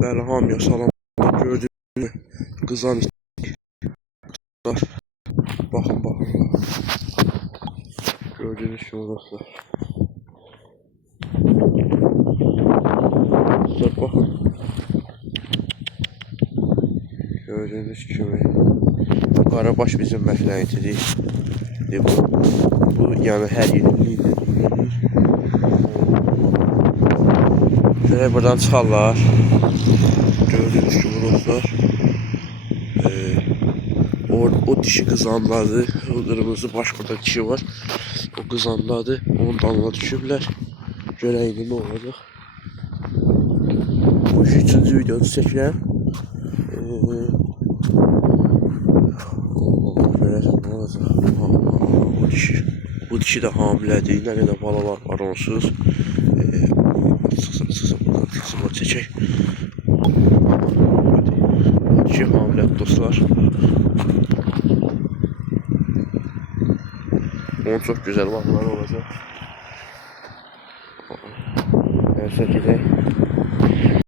Bəli, hamıya salam. Gördüğünüz kızan var. Bakın bakın. Gördüğünüz gibi dostlar. Dostlar bakın. Gördüğünüz gibi. Qarabaş bizim məsləhətidir. Bu yani her yeri. Şöyle buradan çıxarlar. Gördüğünüz gibi dostlar. O dişi kızanladı. O kırmızı baş burada dişi var. O kızanladı. Onun dalına düşüblər. Görək indi nə olacaq. Bu üçüncü videonu çəkirəm. Görəcəm nə olacaq. Bu dişi də hamilədir. Nə qədər balalar var onsuz. Çıxsın buradan çəkək. Bu dişi hamilədir dostlar. Onun çok güzel bakımları olacak. Neyse gidelim.